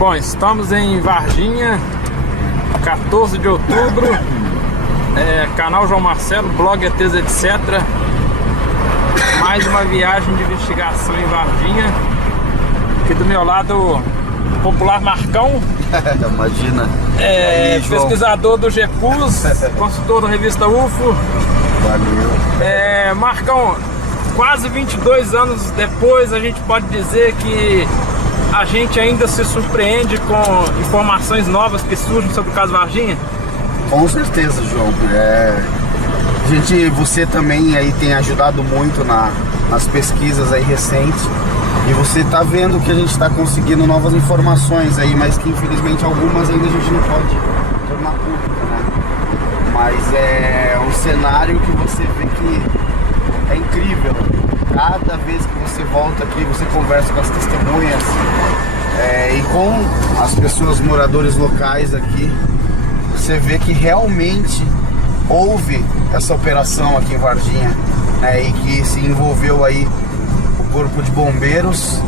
Bom, estamos em Varginha, 14 de outubro, canal João Marcelo, blog ETs, etc. Mais uma viagem de investigação em Varginha. Aqui do meu lado, o popular Marcão. Imagina. Aí, pesquisador do GEPUS, consultor da revista UFO. Valeu. Marcão, quase 22 anos depois, a gente pode dizer que a gente ainda se surpreende com informações novas que surgem sobre o caso Varginha? Com certeza, João. Você também aí tem ajudado muito nas pesquisas aí recentes, e você está vendo que a gente está conseguindo novas informações aí, mas que infelizmente algumas ainda a gente não pode tornar pública, né? Mas é um cenário que você vê que é incrível. Cada vez que você volta aqui, você conversa com as testemunhas e com as pessoas moradores locais aqui, você vê que realmente houve essa operação aqui em Varginha, e que se envolveu aí o Corpo de Bombeiros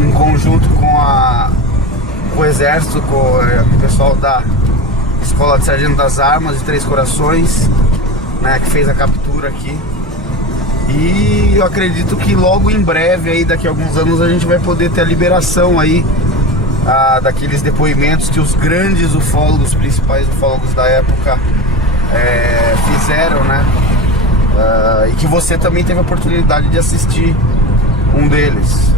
em conjunto com o Exército, com o pessoal da Escola de Sargento das Armas de Três Corações, que fez a captura aqui. E eu acredito que logo em breve, aí, daqui a alguns anos, a gente vai poder ter a liberação aí daqueles depoimentos que os grandes ufólogos, os principais ufólogos da época fizeram, né? E que você também teve a oportunidade de assistir um deles.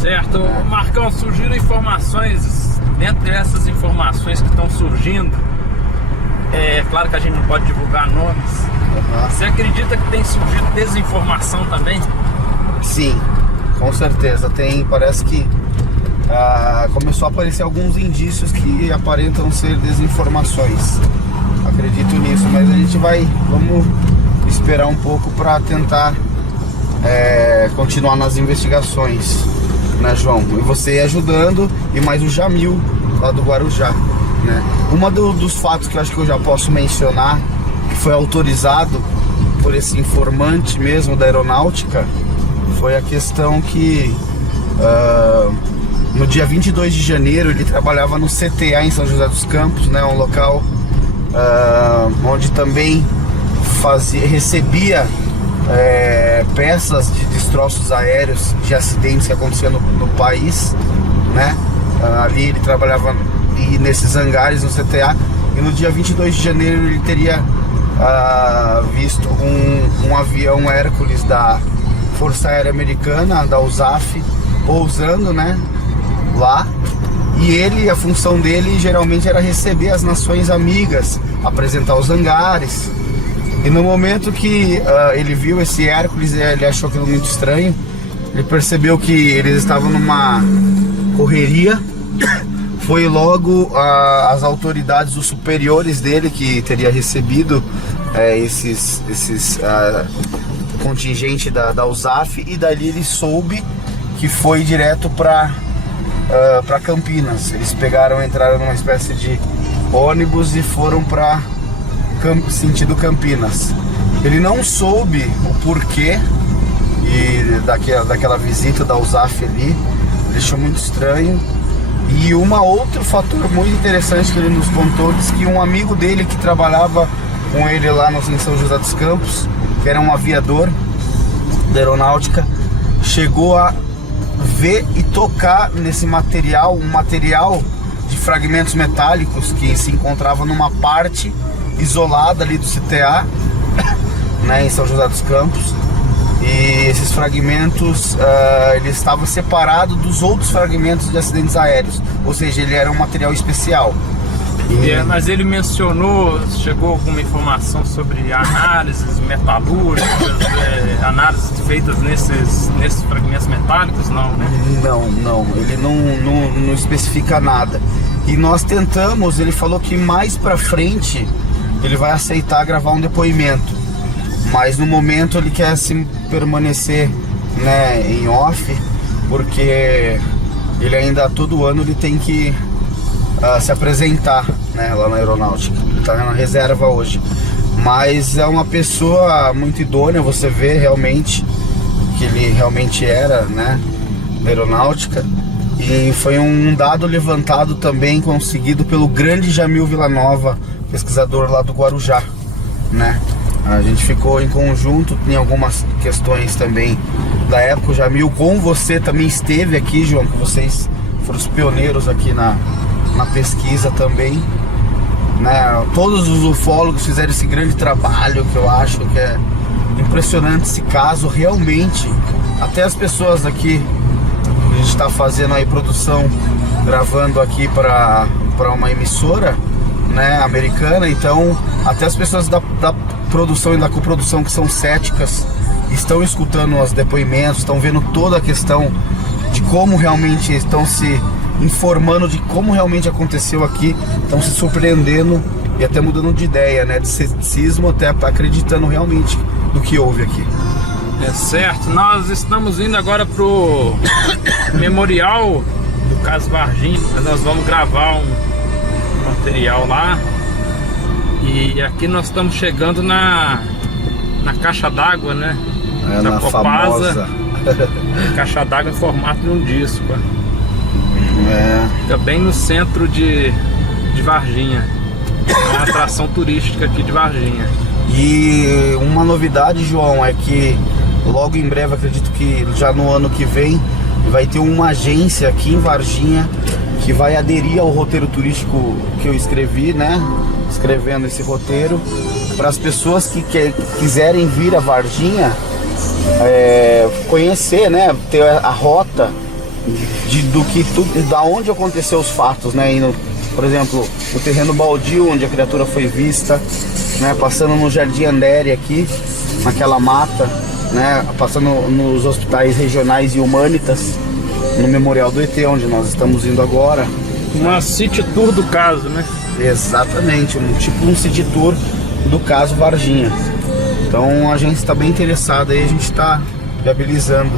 Certo. Marcão, surgiram informações, dentro dessas informações que estão surgindo, claro que a gente não pode divulgar nomes. Você acredita que tem surgido desinformação também? Sim, com certeza. Parece que começou a aparecer alguns indícios que aparentam ser desinformações. Acredito nisso, mas a gente vamos esperar um pouco para tentar continuar nas investigações, né, João? E você ajudando, e mais o Jamil lá do Guarujá, né? Dos fatos que eu acho que eu já posso mencionar, que foi autorizado por esse informante mesmo da aeronáutica, foi a questão que no dia 22 de janeiro ele trabalhava no CTA em São José dos Campos, né, um local onde também recebia peças de destroços aéreos de acidentes que aconteciam no país, né? Ali ele trabalhava nesses hangares no CTA, e no dia 22 de janeiro ele teria visto um avião Hércules da Força Aérea Americana, da USAF, pousando, né, lá. E a função dele geralmente era receber as nações amigas, apresentar os hangares. E no momento que ele viu esse Hércules, ele achou aquilo muito estranho. Ele percebeu que eles estavam numa correria. Foi logo as autoridades, os superiores dele, que teria recebido esses contingente da USAF, e dali ele soube que foi direto para Campinas. Eles entraram numa espécie de ônibus e foram para sentido Campinas. Ele não soube o porquê daquela visita da USAF ali, deixou muito estranho. E outro fator muito interessante que ele nos contou, diz que um amigo dele que trabalhava com ele lá em São José dos Campos, que era um aviador da aeronáutica, chegou a ver e tocar nesse material, um material de fragmentos metálicos que se encontrava numa parte isolada ali do CTA, né, em São José dos Campos. E esses fragmentos, ele estava separado dos outros fragmentos de acidentes aéreos, ou seja, ele era um material especial. Mas ele chegou alguma informação sobre análises metalúrgicas, análises feitas nesses fragmentos metálicos, não, né? Não, ele não especifica nada. E nós tentamos, ele falou que mais pra frente ele vai aceitar gravar um depoimento, mas no momento ele quer permanecer, né, em off, porque ele ainda todo ano ele tem que se apresentar, né, lá na aeronáutica. Ele está na reserva hoje, mas é uma pessoa muito idônea. Você vê realmente que ele realmente era, né, na aeronáutica, E foi um dado levantado também, conseguido pelo grande Jamil Villanova, pesquisador lá do Guarujá, né? A gente ficou em conjunto em algumas questões também da época. O Jamil, com você, também esteve aqui, João, que vocês foram os pioneiros aqui na pesquisa também, né? Todos os ufólogos fizeram esse grande trabalho, que eu acho que é impressionante esse caso, realmente. Até as pessoas aqui, a gente está fazendo aí produção, gravando aqui para uma emissora, né, americana, então até as pessoas da produção e da coprodução que são céticas estão escutando os depoimentos, estão vendo toda a questão de como realmente estão se informando de como realmente aconteceu aqui, estão se surpreendendo e até mudando de ideia, né, de ceticismo até acreditando realmente do que houve aqui. É certo, nós estamos indo agora pro memorial do caso Varginha. Nós vamos gravar um material lá. E aqui nós estamos chegando na caixa d'água, né? Na famosa caixa d'água em formato de um disco. É. Fica bem no centro de Varginha. É uma atração turística aqui de Varginha. E uma novidade, João, é que logo em breve, acredito que já no ano que vem, vai ter uma agência aqui em Varginha que vai aderir ao roteiro turístico que eu escrevi, né? Escrevendo esse roteiro, para as pessoas que quiserem vir a Varginha, conhecer, né? Ter a rota da onde aconteceu os fatos, né? Indo, por exemplo, o terreno baldio onde a criatura foi vista, né? Passando no Jardim Andere aqui, naquela mata, né? Passando nos hospitais regionais e humanitas, no Memorial do ET, onde nós estamos indo agora. Uma city tour do caso, né? Exatamente, tipo um city tour do caso Varginha. Então a gente está bem interessado aí, a gente está viabilizando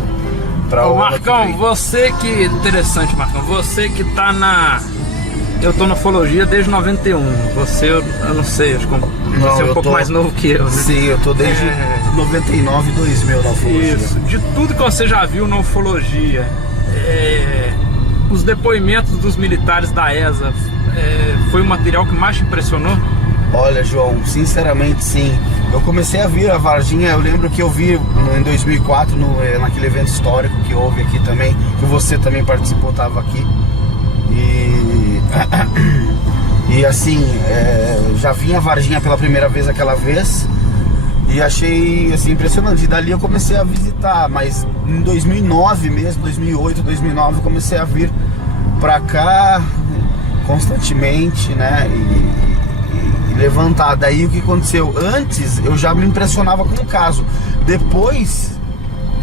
para o Marcão, você que... Interessante, Marcão. Você que tá na... Eu tô na ufologia desde 91. Você, eu não sei, acho que você é um pouco mais novo que eu, né? Sim, eu tô desde 99, 2000 na ufologia. Isso, de tudo que você já viu na ufologia, os depoimentos dos militares da ESA, foi o material que mais te impressionou? Olha, João, sinceramente sim. Eu comecei a vir a Varginha, eu lembro que eu vi em 2004, naquele evento histórico que houve aqui também, que você também participou, estava aqui. E assim, já vim a Varginha pela primeira vez aquela vez e achei assim, impressionante. E dali eu comecei a visitar, mas em 2009 mesmo, 2008, 2009, eu comecei a vir pra cá constantemente, né? E levantar. Daí o que aconteceu? Antes eu já me impressionava com o caso. Depois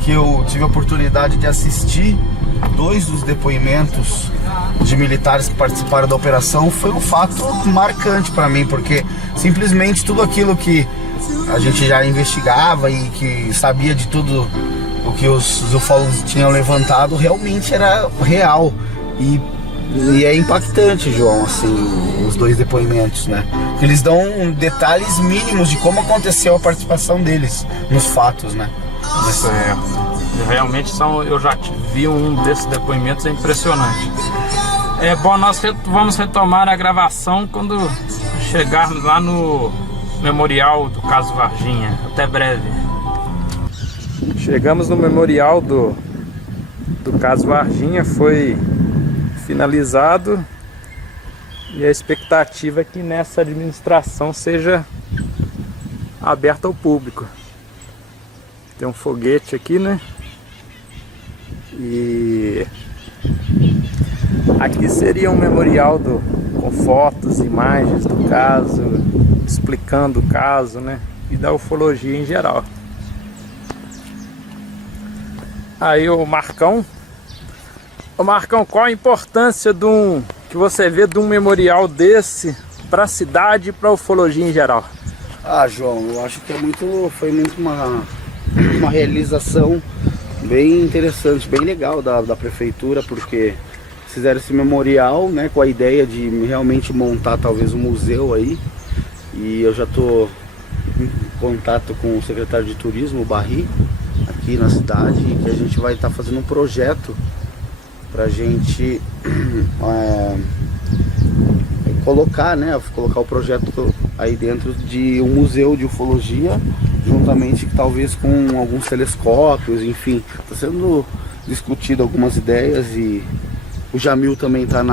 que eu tive a oportunidade de assistir 2 dos depoimentos de militares que participaram da operação, foi um fato marcante para mim, porque simplesmente tudo aquilo que a gente já investigava e que sabia de tudo o que os ufólogos tinham levantado realmente era real. E é impactante, João, assim, os 2 depoimentos, né? Eles dão detalhes mínimos de como aconteceu a participação deles nos fatos, né? Certo. Realmente eu já vi um desses depoimentos, é impressionante. Bom, nós vamos retomar a gravação quando chegarmos lá no memorial do caso Varginha. Até breve. Chegamos no memorial do caso Varginha, foi finalizado e a expectativa é que nessa administração seja aberta ao público. Tem um foguete aqui, né? E aqui seria um memorial com fotos, imagens do caso, explicando o caso, né? E da ufologia em geral. Aí o Marcão. Ô Marcão, qual a importância que você vê de um memorial desse para a cidade e para a ufologia em geral? Ah, João, eu acho que foi muito uma realização bem interessante, bem legal da prefeitura, porque fizeram esse memorial, né, com a ideia de realmente montar talvez um museu aí. E eu já estou em contato com o secretário de turismo, o Barri, aqui na cidade, que a gente vai estar fazendo um projeto pra gente colocar, né, colocar o projeto aí dentro de um museu de ufologia, juntamente talvez com alguns telescópios, enfim, está sendo discutido algumas ideias e o Jamil também está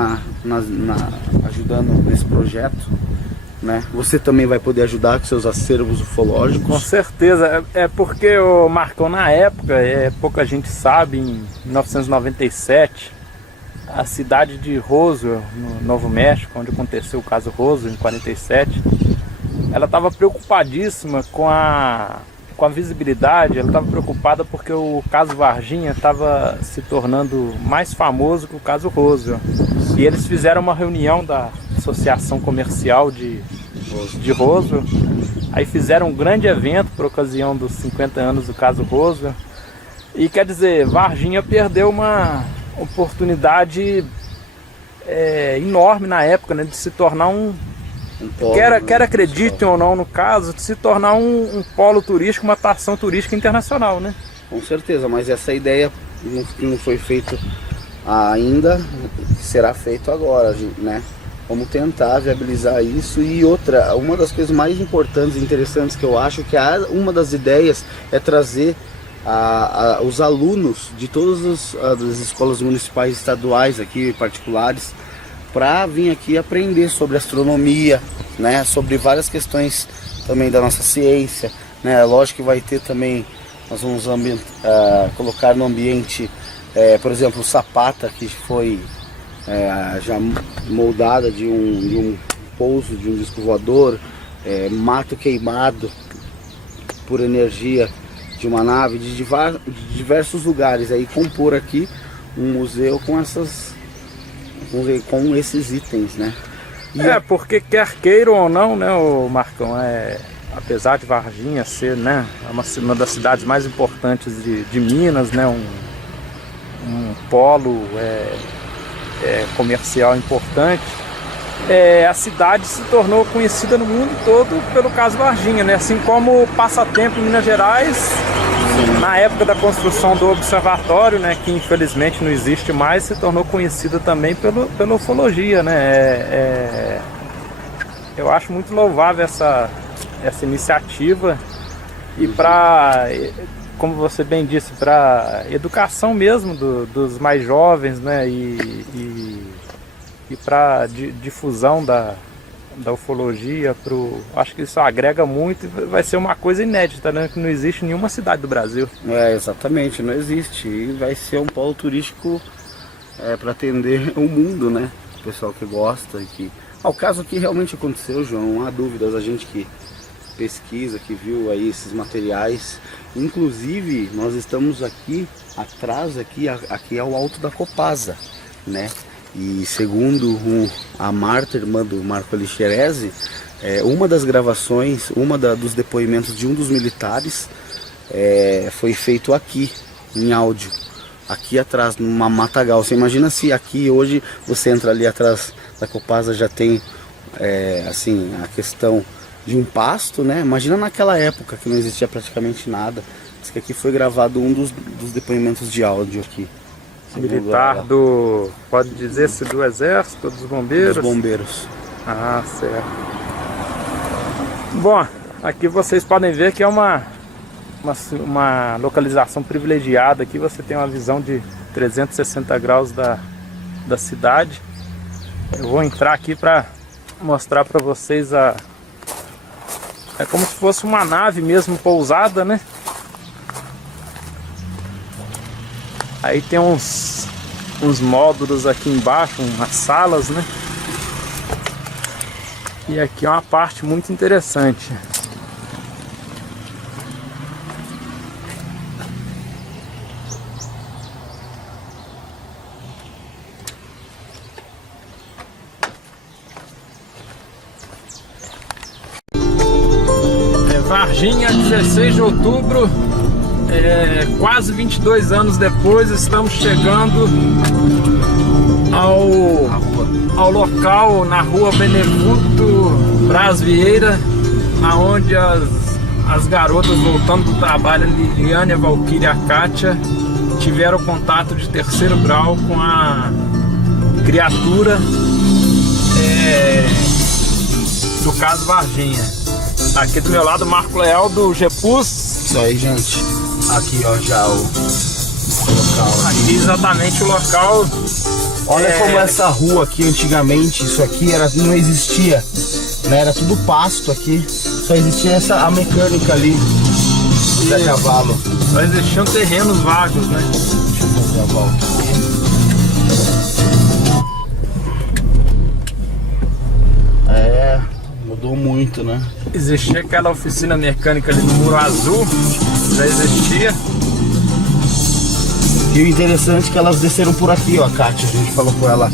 ajudando nesse projeto, né? Você também vai poder ajudar com seus acervos ufológicos. Com certeza, é porque o Marcão, na época, pouca gente sabe, em 1997, a cidade de Roswell, no Novo México, onde aconteceu o caso Roswell, em 47, ela estava preocupadíssima com a visibilidade, ela estava preocupada porque o caso Varginha estava se tornando mais famoso que o caso Roswell. E eles fizeram uma reunião da Associação Comercial de Roswell, aí fizeram um grande evento por ocasião dos 50 anos do caso Roswell. E quer dizer, Varginha perdeu uma oportunidade enorme na época, né, de se tornar quer acreditem ou não no caso, de se tornar um polo turístico, uma atração turística internacional, né? Com certeza, mas essa ideia não foi feita ainda, será feito agora, né? Vamos tentar viabilizar isso. E uma das coisas mais importantes e interessantes que eu acho que uma das ideias é trazer os alunos de todas as escolas municipais, estaduais aqui, particulares, para vir aqui aprender sobre astronomia, né, sobre várias questões também da nossa ciência, né. Lógico que vai ter também, nós vamos colocar no ambiente, por exemplo, o Sapata, que foi já moldada de um pouso de um disco voador, mato queimado por energia de uma nave de diversos lugares, aí compor aqui um museu com esses itens, né? Porque quer queiram ou não, né, o Marcão, apesar de Varginha ser, né, uma das cidades mais importantes de Minas, né, um polo comercial importante, a cidade se tornou conhecida no mundo todo pelo caso Varginha, né? Assim como o Passatempo em Minas Gerais, na época da construção do observatório, né, que infelizmente não existe mais, se tornou conhecida também pela ufologia, né? Eu acho muito louvável essa iniciativa, e como você bem disse, para educação mesmo dos mais jovens, né, e para difusão da ufologia, acho que isso agrega muito e vai ser uma coisa inédita, né, que não existe em nenhuma cidade do Brasil. Exatamente, não existe, e vai ser um polo turístico para atender o mundo, né, o pessoal que gosta. O caso que realmente aconteceu, João, não há dúvidas, a gente que pesquisa, que viu aí esses materiais, inclusive nós estamos aqui atrás, aqui é o alto da Copasa, né? E segundo a Marta, irmã do Marco Alixerese, uma das gravações, dos depoimentos de um dos militares foi feito aqui, em áudio, aqui atrás, numa matagal. Você imagina se aqui hoje você entra ali atrás da Copasa, já tem assim, a questão de um pasto, né? Imagina naquela época que não existia praticamente nada. Diz que aqui foi gravado um dos depoimentos de áudio aqui. Militar pode dizer-se do Exército, dos Bombeiros? Dos Bombeiros. Ah, certo. Bom, aqui vocês podem ver que é uma localização privilegiada. Aqui você tem uma visão de 360 graus da cidade. Eu vou entrar aqui para mostrar para vocês é como se fosse uma nave mesmo pousada, né? Aí tem uns módulos aqui embaixo, umas salas, né? E aqui é uma parte muito interessante. Varginha, 16 de outubro, quase 22 anos depois, estamos chegando ao local na rua Benevuto Braz Vieira, aonde as garotas voltando do trabalho, Liliane, a Valquíria e a Kátia, tiveram contato de terceiro grau com a criatura do caso Varginha. Aqui do meu lado, Marco Leal do GEPUS. Isso aí, gente. Aqui, ó, já o local. Aqui exatamente o local. Olha como essa rua aqui, antigamente, isso aqui não existia, né? Era tudo pasto aqui. Só existia a mecânica ali da cavalo. Só existiam terrenos vagos, né? Deixa eu fazer a volta aqui. Mudou muito, né? Existia aquela oficina mecânica ali no Muro Azul, já existia. E o interessante é que elas desceram por aqui, ó, a Kátia, a gente falou com ela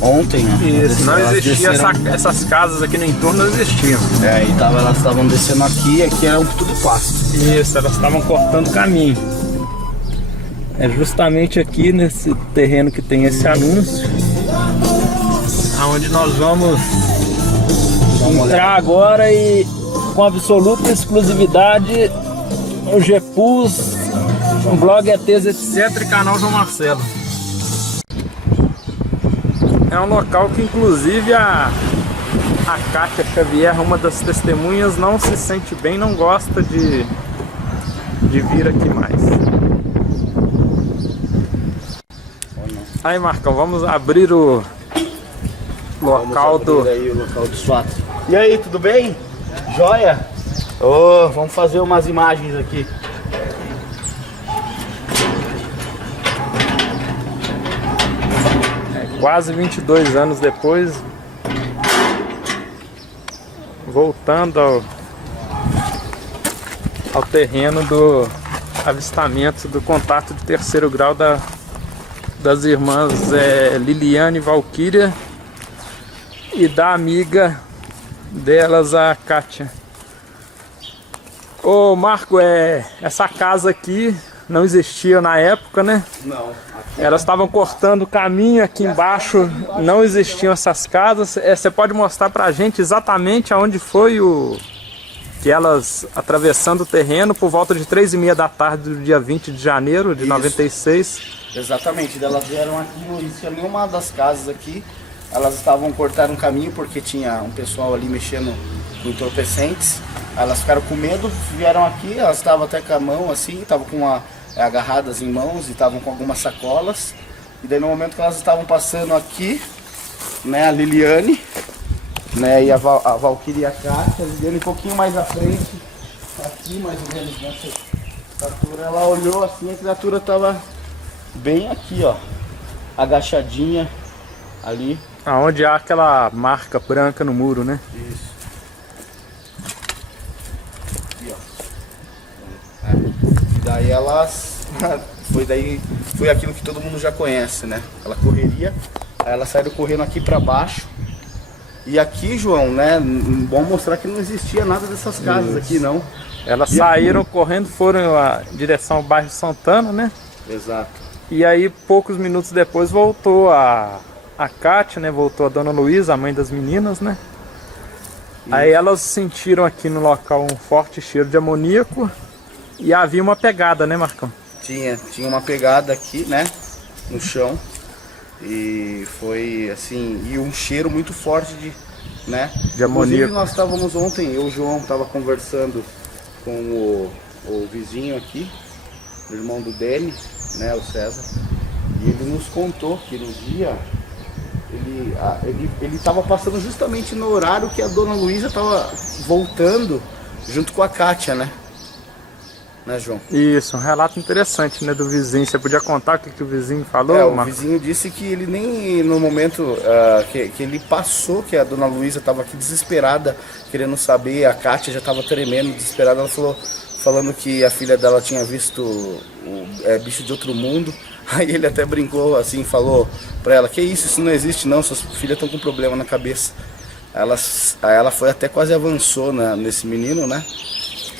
ontem, né? Isso, não existia essas casas aqui no entorno, não existiam. Então elas estavam descendo aqui era tudo pasto. Isso, elas estavam cortando caminho. É justamente aqui nesse terreno que tem esse anúncio, aonde nós vamos entrar agora e com absoluta exclusividade o GEPUS, o blog ETs, etc. e canal João Marcelo. É um local que inclusive a Kátia Xavier, uma das testemunhas, não se sente bem, não gosta de vir aqui mais. Aí, Marcão, vamos abrir o local do fatos. E aí, tudo bem? Joia? Vamos fazer umas imagens aqui. Quase 22 anos depois, voltando ao terreno do avistamento do contato de terceiro grau das irmãs Liliane e Valquíria e da amiga delas, a Kátia. Ô Marco, essa casa aqui não existia na época, né? Não. Elas estavam cortando o caminho aqui embaixo, não existiam essas casas. Você pode mostrar pra gente exatamente aonde foi que elas atravessando o terreno por volta de 3h30 da tarde do dia 20 de janeiro de 96? Exatamente, elas vieram aqui, não existia nenhuma das casas aqui. Elas estavam cortando um caminho porque tinha um pessoal ali mexendo com entorpecentes. Elas ficaram com medo, vieram aqui, elas estavam até com a mão assim, estavam com agarradas em mãos e estavam com algumas sacolas. E daí no momento que elas estavam passando aqui, né, a Liliane, né, e a Valquíria e a Kátia, a Liliane um pouquinho mais à frente, aqui mais ou menos nessa altura, ela olhou assim, a criatura estava bem aqui, ó, agachadinha ali. Aonde há aquela marca branca no muro, né? Isso. Aqui, ó. E daí elas... Foi aquilo que todo mundo já conhece, né? Ela correria, aí elas saíram correndo aqui pra baixo. E aqui, João, né? Bom mostrar que não existia nada dessas casas aqui, não. Elas saíram correndo, foram em direção ao bairro Santana, né? Exato. E aí, poucos minutos depois, voltou a Kátia, né? Voltou a Dona Luísa, a mãe das meninas, né? Isso. Aí elas sentiram aqui no local um forte cheiro de amoníaco e havia uma pegada, né, Marcão? Tinha uma pegada aqui, né? No chão. E foi assim, e um cheiro muito forte de amoníaco. Inclusive nós estávamos ontem, eu e o João estava conversando com o vizinho aqui, o irmão do Deni, né, o César, e ele nos contou que no dia ele estava passando justamente no horário que a Dona Luísa estava voltando junto com a Kátia, né, João? Isso, um relato interessante, né, do vizinho. Você podia contar o que o vizinho falou, o vizinho disse que ele nem no momento que ele passou, que a Dona Luísa estava aqui desesperada, querendo saber, a Kátia já estava tremendo, desesperada, ela falando que a filha dela tinha visto o bicho de outro mundo. Aí ele até brincou assim, falou pra ela, que isso não existe não, suas filhas estão com problema na cabeça. Aí ela foi até quase avançou nesse menino, né?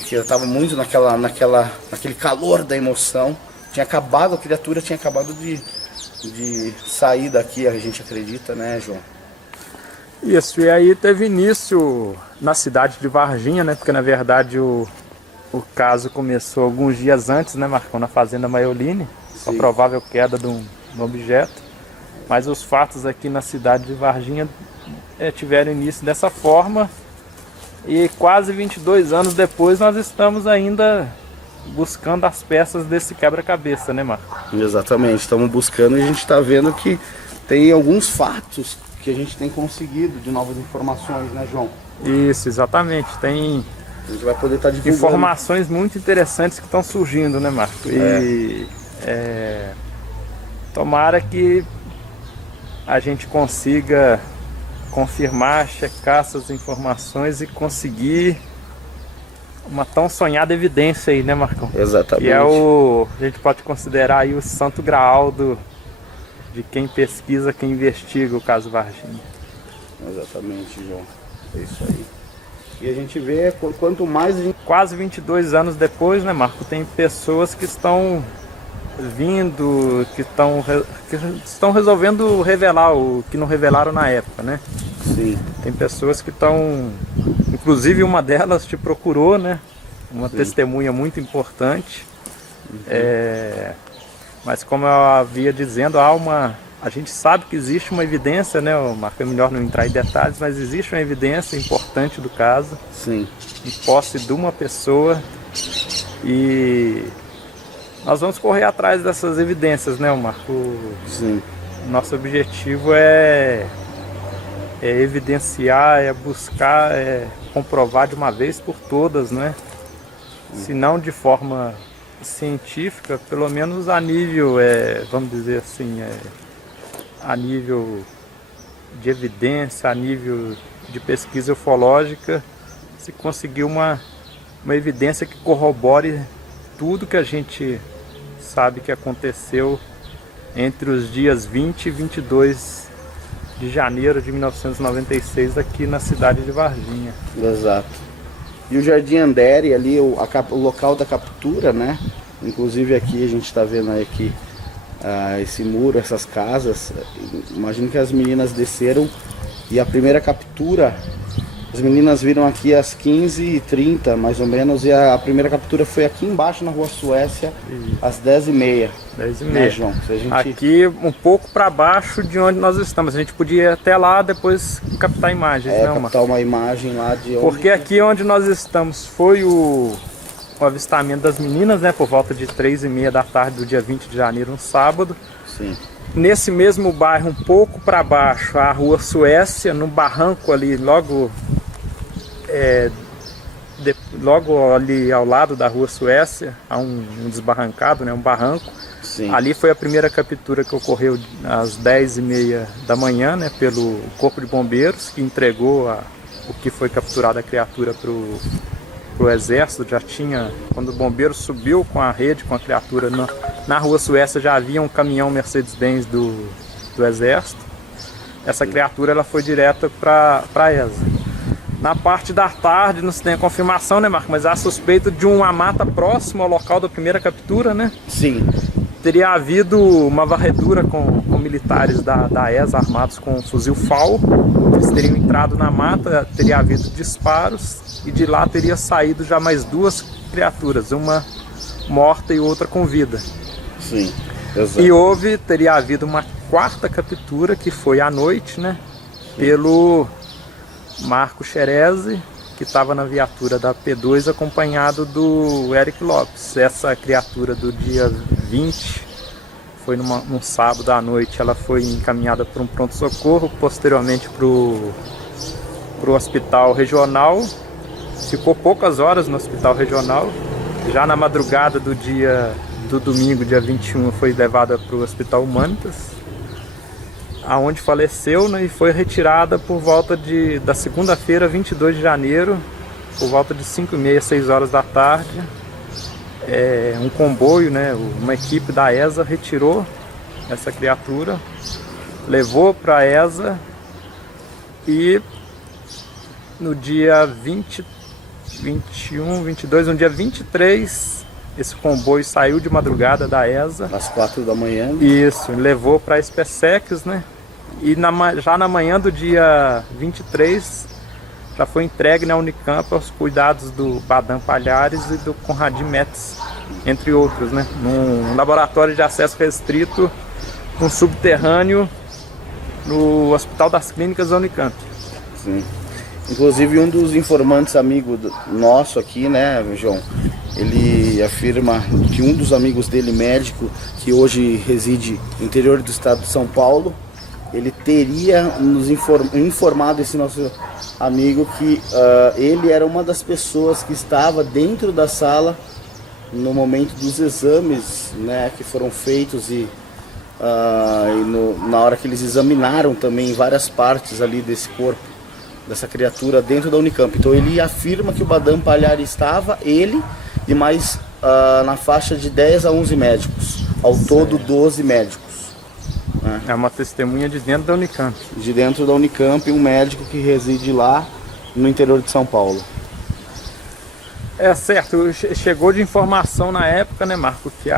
Que eu tava muito naquele calor da emoção. A criatura tinha acabado de sair daqui, a gente acredita, né, João? Isso, e aí teve início na cidade de Varginha, né? Porque na verdade o caso começou alguns dias antes, né, Marcão, na fazenda Maioline. a provável queda de um objeto. Mas os fatos aqui na cidade de Varginha tiveram início dessa forma, e quase 22 anos depois nós estamos ainda buscando as peças desse quebra-cabeça, né, Marco? Exatamente, estamos buscando e a gente está vendo que tem alguns fatos que a gente tem conseguido de novas informações, né, João? Isso, exatamente. Tem a gente vai poder estar divulgando informações muito interessantes que estão surgindo, né, Marco? E tomara que a gente consiga confirmar, checar essas informações e conseguir uma tão sonhada evidência aí, né, Marcão? Exatamente. Que é a gente pode considerar aí o santo graal de quem pesquisa, quem investiga o caso Varginha. Exatamente, João. É isso aí. E a gente vê, quanto mais... Quase 22 anos depois, né, Marco, tem pessoas que estão vindo, que estão resolvendo revelar o que não revelaram na época, né? Sim. Tem pessoas que estão... Inclusive uma delas te procurou, né? Uma testemunha muito importante. Mas como eu havia dizendo, a gente sabe que existe uma evidência, né? Marco, é melhor não entrar em detalhes, mas existe uma evidência importante do caso. Sim. Em posse de uma pessoa. E nós vamos correr atrás dessas evidências, né, Marco? Sim. Nosso objetivo é evidenciar, é buscar, comprovar de uma vez por todas, né? Se não de forma científica, pelo menos a nível, vamos dizer assim, a nível de evidência, a nível de pesquisa ufológica, se conseguir uma evidência que corrobore tudo que a gente sabe que aconteceu entre os dias 20 e 22 de janeiro de 1996 aqui na cidade de Varginha. Exato. E o Jardim Andere, ali o local da captura, né? Inclusive aqui a gente está vendo aí aqui esse muro, essas casas. Imagino que as meninas desceram e a primeira captura, as meninas viram aqui às 15h30 mais ou menos, e a primeira captura foi aqui embaixo na Rua Suécia às 10h30. 10h30. Né, João? Se a gente... Aqui um pouco para baixo de onde nós estamos. A gente podia ir até lá depois captar imagens, né, captar uma imagem lá de onde... Porque aqui onde nós estamos foi o avistamento das meninas, né, por volta de 3h30 da tarde do dia 20 de janeiro, um sábado. Sim. Nesse mesmo bairro, um pouco para baixo, a Rua Suécia, no barranco ali, logo ali ao lado da Rua Suécia, há um desbarrancado, né, um barranco. Sim. Ali foi a primeira captura que ocorreu às 10h30 da manhã, né, pelo Corpo de Bombeiros, que entregou o que foi capturado a criatura para o Exército. Já tinha, quando o bombeiro subiu com a rede, com a criatura na Rua Suécia, já havia um caminhão Mercedes-Benz do Exército. Essa criatura ela foi direta para a ESA. Na parte da tarde, não se tem a confirmação, né, Marco? Mas há suspeita de uma mata próxima ao local da primeira captura, né? Sim. Teria havido uma varredura com militares da ESA armados com um fuzil FAL. Eles teriam entrado na mata, teria havido disparos e de lá teria saído já mais duas criaturas, uma morta e outra com vida. Sim, exato. E teria havido uma quarta captura que foi à noite, né? Pelo Marco Xerezi, que estava na viatura da P2 acompanhado do Eric Lopes. Essa criatura do dia 20 foi num sábado à noite. Ela foi encaminhada para um pronto-socorro, posteriormente para o hospital regional. Ficou poucas horas no hospital regional. Já na madrugada do domingo, dia 21, foi levada para o Hospital Humanitas, aonde faleceu, né, e foi retirada por volta da segunda-feira, 22 de janeiro, por volta de 5h30, 6 horas da tarde. Um comboio, né, uma equipe da ESA retirou essa criatura, levou para a ESA e no dia 20, 21, 22, no dia 23, esse comboio saiu de madrugada da ESA. Às 4 da manhã. Isso, levou para a SpaceX, né? E já na manhã do dia 23, já foi entregue na Unicamp aos cuidados do Badan Palhares e do Conradim Metz. entre outros, né? Num laboratório de acesso restrito, um subterrâneo no Hospital das Clínicas da Unicamp. Sim. Inclusive um dos informantes amigo nosso aqui, né, João, ele afirma que um dos amigos dele, médico, que hoje reside no interior do estado de São Paulo, ele teria nos informado, esse nosso amigo, que ele era uma das pessoas que estava dentro da sala no momento dos exames, né, que foram feitos na hora que eles examinaram também várias partes ali desse corpo, dessa criatura dentro da Unicamp. Então ele afirma que o Badam Palhari estava, ele e mais na faixa de 10 a 11 médicos, ao todo 12 médicos. Né? É uma testemunha de dentro da Unicamp. De dentro da Unicamp, um médico que reside lá no interior de São Paulo. É certo, chegou de informação na época, né, Marco, que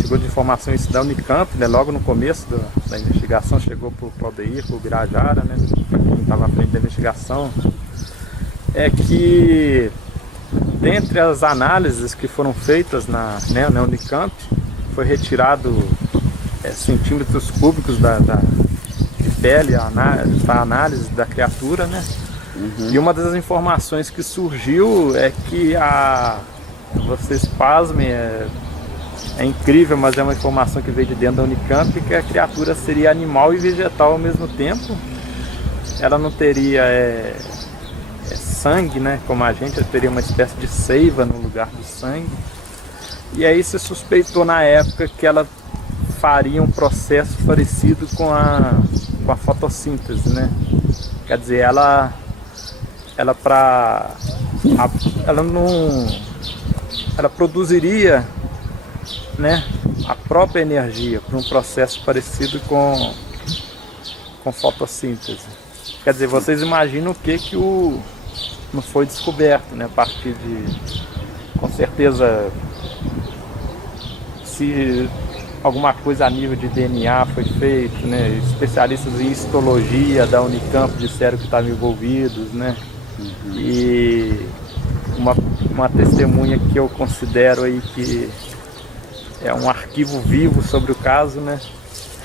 chegou de informação isso da Unicamp, né, logo no começo da investigação, chegou para o Claudeir, para o Birajara, né, para quem estava à frente da investigação, é que dentre as análises que foram feitas na Unicamp, foi retirado centímetros cúbicos de pele para análise da criatura, né? E uma das informações que surgiu é que vocês pasmem, é incrível, mas é uma informação que veio de dentro da Unicamp, que a criatura seria animal e vegetal ao mesmo tempo. Ela não teria sangue, né, como a gente, ela teria uma espécie de seiva no lugar do sangue. E aí se suspeitou na época que ela faria um processo parecido com a fotossíntese, né? Quer dizer, ela produziria, né, a própria energia por um processo parecido com fotossíntese. Quer dizer, vocês imaginam o que não foi descoberto, né, a partir de, com certeza, se alguma coisa a nível de DNA foi feito, né, especialistas em histologia da Unicamp disseram que estavam envolvidos, né, e uma testemunha que eu considero aí que é um arquivo vivo sobre o caso, né,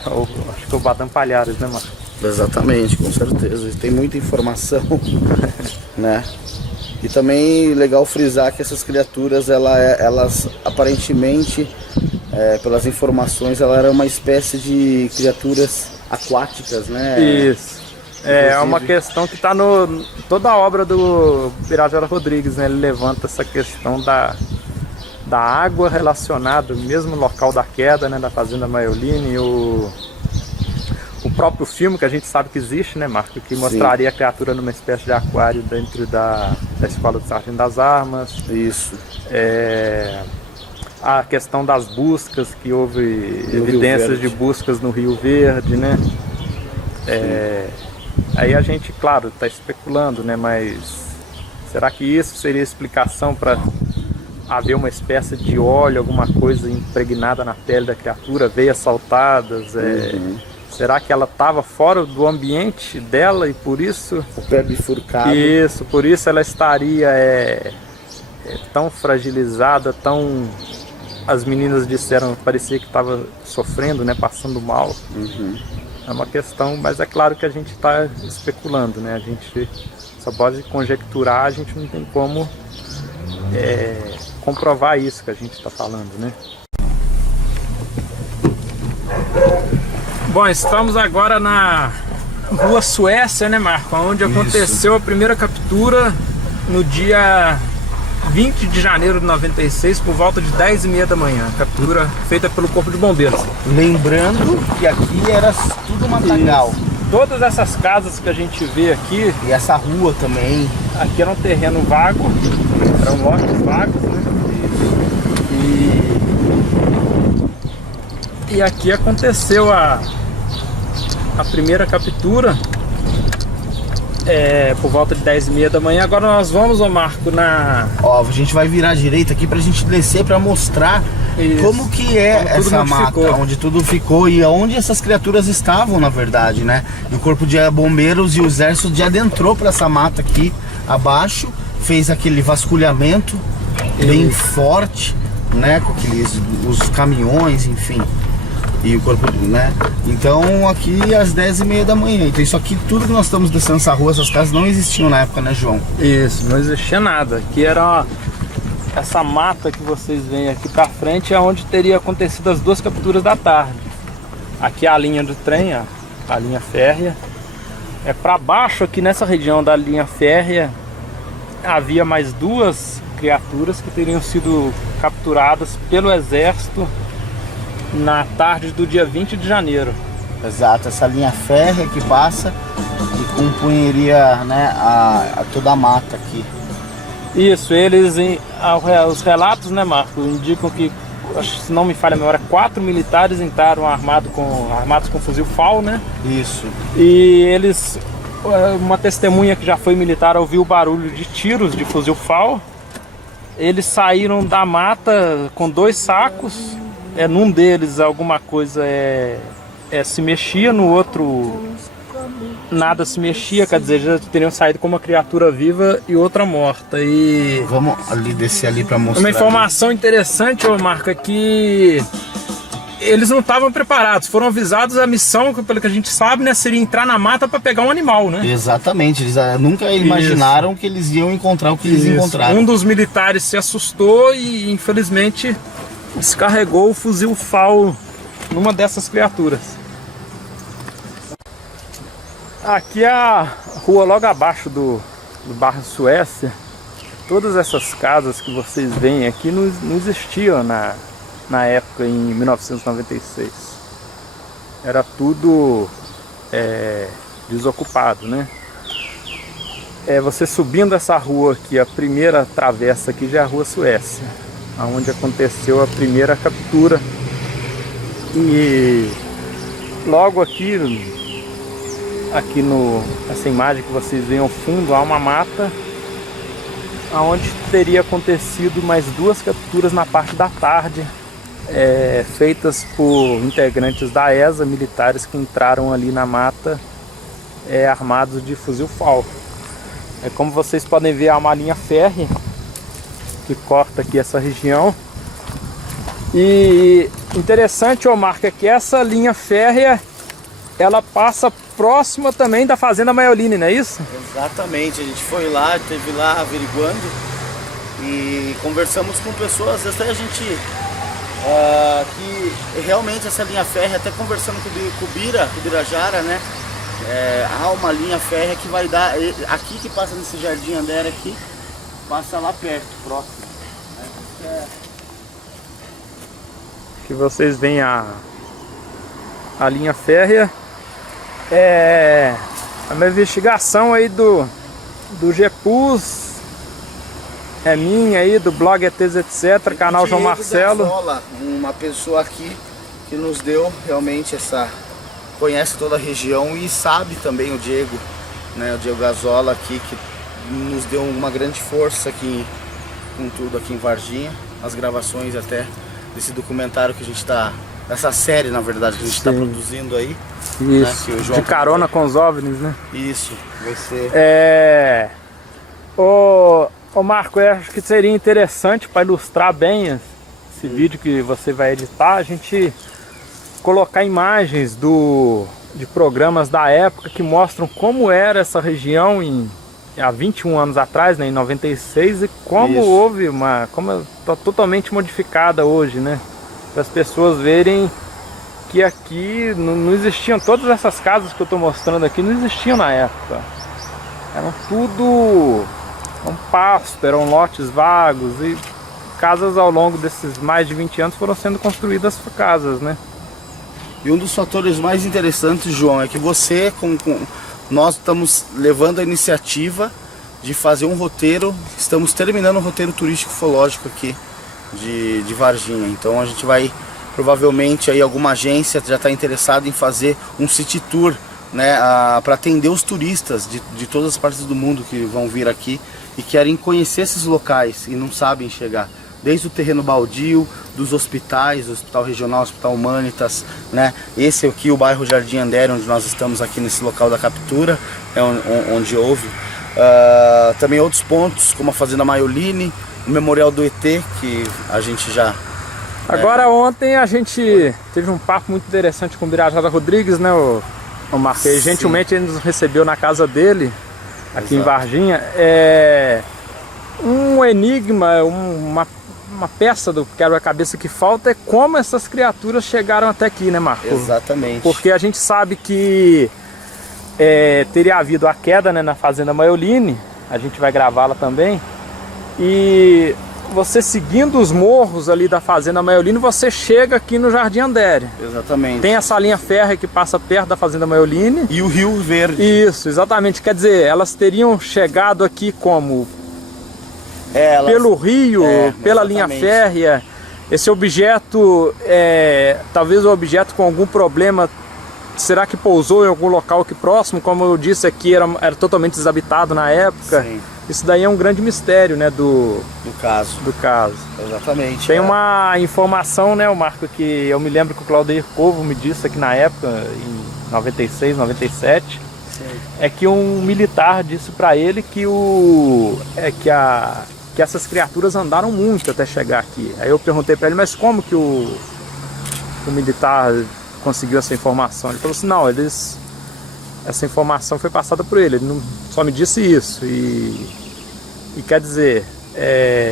acho que é o Badam Palhari, né, Marcos? Exatamente, com certeza, tem muita informação, né? E também legal frisar que essas criaturas, elas aparentemente, pelas informações, ela era uma espécie de criaturas aquáticas, né? Isso. É uma questão que está toda a obra do Birajara Rodrigues, né? Ele levanta essa questão da água relacionada ao mesmo local da queda, né? Da Fazenda Maiolini, e o próprio filme que a gente sabe que existe, né, Marco? Que mostraria a criatura numa espécie de aquário dentro da Escola do Sargento das Armas. Isso. A questão das buscas, que houve evidências de buscas no Rio Verde, né? Aí a gente, claro, está especulando, né? Mas será que isso seria explicação para haver uma espécie de óleo, alguma coisa impregnada na pele da criatura, veias saltadas? Será que ela estava fora do ambiente dela e por isso... O pé bifurcado. Isso, por isso ela estaria tão fragilizada, as meninas disseram, parecia que estava sofrendo, né, passando mal. É uma questão, mas é claro que a gente está especulando, né? A gente só pode conjecturar, a gente não tem como comprovar isso que a gente está falando, né? Bom, estamos agora na Rua Suécia, né, Marco? Onde aconteceu a primeira captura no dia 20 de janeiro de 96, por volta de 10h30 da manhã. Captura feita pelo Corpo de Bombeiros. Lembrando que aqui era tudo matagal. Todas essas casas que a gente vê aqui... E essa rua também. Aqui era um terreno vago, eram lotes vagos, né? E aqui aconteceu a primeira captura por volta de 10h30 da manhã. Agora nós vamos, Marco, Ó, a gente vai virar à direita aqui pra gente descer pra mostrar como que essa mata, onde tudo ficou e onde essas criaturas estavam, na verdade, né? E o Corpo de Bombeiros e o Exército já adentrou pra essa mata aqui abaixo, fez aquele vasculhamento bem forte, né? Com os caminhões, enfim. E o corpo, né? Então aqui às 10h30 da manhã. Então isso aqui, tudo que nós estamos descendo essa rua, essas casas não existiam na época, né, João? Isso, não existia nada. Aqui era essa mata que vocês veem aqui pra frente, é onde teria acontecido as 2 capturas da tarde. Aqui é a linha do trem, ó, a linha férrea. É para baixo aqui nessa região da linha férrea havia mais 2 criaturas que teriam sido capturadas pelo exército na tarde do dia 20 de janeiro. Exato, essa linha férrea que passa e compunheria, né, toda a mata aqui. Isso, os relatos, né, Marco, indicam que, se não me falha a memória, 4 militares entraram armados com fuzil FAL, né? Isso. E uma testemunha que já foi militar ouviu o barulho de tiros de fuzil FAL. Eles saíram da mata com 2 sacos. Num deles alguma coisa se mexia, no outro nada se mexia, quer dizer, já teriam saído com uma criatura viva e outra morta. E vamos ali descer ali para mostrar. Uma informação interessante, Marco, é que eles não estavam preparados, foram avisados. A missão, pelo que a gente sabe, né, seria entrar na mata para pegar um animal, né? Exatamente, eles nunca imaginaram que eles iam encontrar o que eles encontraram. Um dos militares se assustou e infelizmente descarregou o fuzil FAL numa dessas criaturas. Aqui é a rua logo abaixo do bairro Suécia. Todas essas casas que vocês veem aqui não existiam na época, em 1996. Era tudo desocupado, né? Você subindo essa rua aqui, a primeira travessa aqui já é a rua Suécia, onde aconteceu a primeira captura. E logo aqui essa imagem que vocês veem ao fundo, há uma mata onde teria acontecido mais 2 capturas na parte da tarde, feitas por integrantes da ESA, militares que entraram ali na mata armados de fuzil FAL. Como vocês podem ver, há uma linha férrea que corta aqui essa região. E interessante, Marco, é que essa linha férrea ela passa próxima também da fazenda Maioline, não é isso? Exatamente, a gente foi lá, esteve lá averiguando e conversamos com pessoas, até a gente que realmente essa linha férrea, até conversando com o Birajara, né? Há uma linha férrea que vai dar, aqui que passa nesse jardim Andera aqui, passa lá perto, próximo. Que vocês veem a linha férrea. A minha investigação aí do GPUS é minha aí, do blog ETs etc, canal João Marcelo. Uma pessoa aqui que nos deu realmente conhece toda a região e sabe também o Diego, né, o Diego Gazola aqui, que nos deu uma grande força aqui com tudo aqui em Varginha, as gravações até desse documentário que a gente está, essa série na verdade que a gente está produzindo aí. Isso, né, o João de carona com os OVNIs, né? Isso, vai ser... Ô Marco, eu acho que seria interessante para ilustrar bem esse vídeo que você vai editar, a gente colocar imagens de programas da época que mostram como era essa região há 21 anos atrás, né, em 96, e como houve como está totalmente modificada hoje, né? Para as pessoas verem que aqui não existiam, todas essas casas que eu estou mostrando aqui não existiam na época. Eram tudo um pasto, eram lotes vagos, e casas ao longo desses mais de 20 anos foram sendo construídas casas, né? E um dos fatores mais interessantes, João, é que você, nós estamos levando a iniciativa de fazer um roteiro, estamos terminando um roteiro turístico ufológico aqui de Varginha. Então a gente vai, provavelmente, aí alguma agência já está interessada em fazer um city tour, né, para atender os turistas de todas as partes do mundo que vão vir aqui e querem conhecer esses locais e não sabem chegar. Desde o terreno baldio, dos hospitais, o Hospital Regional, o Hospital Humanitas, né? Esse aqui, o bairro Jardim Andera, onde nós estamos aqui nesse local da captura, onde houve. Também outros pontos, como a Fazenda Maioline, o memorial do ET, que a gente já... Agora ontem a gente teve um papo muito interessante com o Birajara Rodrigues, né, o Marco? E gentilmente ele nos recebeu na casa dele, aqui em Varginha. Um enigma, uma peça do quebra-cabeça que falta é como essas criaturas chegaram até aqui, né, Marco? Exatamente. Porque a gente sabe que teria havido a queda, né, na Fazenda Maioline, a gente vai gravá-la também, e você seguindo os morros ali da Fazenda Maioline, você chega aqui no Jardim Andere. Exatamente. Tem essa linha férrea que passa perto da Fazenda Maioline. E o Rio Verde. Isso, exatamente. Quer dizer, elas teriam chegado aqui como? Pelo rio, pela linha férrea. Esse objeto, talvez o objeto com algum problema, será que pousou em algum local aqui próximo? Como eu disse aqui, era totalmente desabitado na época. Sim. Isso daí é um grande mistério, né, do caso. Exatamente. Tem uma informação, né, Marco, que eu me lembro que o Claudeir Corvo me disse aqui na época, em 96, 97, é que um militar disse para ele que que essas criaturas andaram muito até chegar aqui. Aí eu perguntei para ele, mas como que o militar conseguiu essa informação? Ele falou assim, não, essa informação foi passada por ele não só me disse isso. E quer dizer,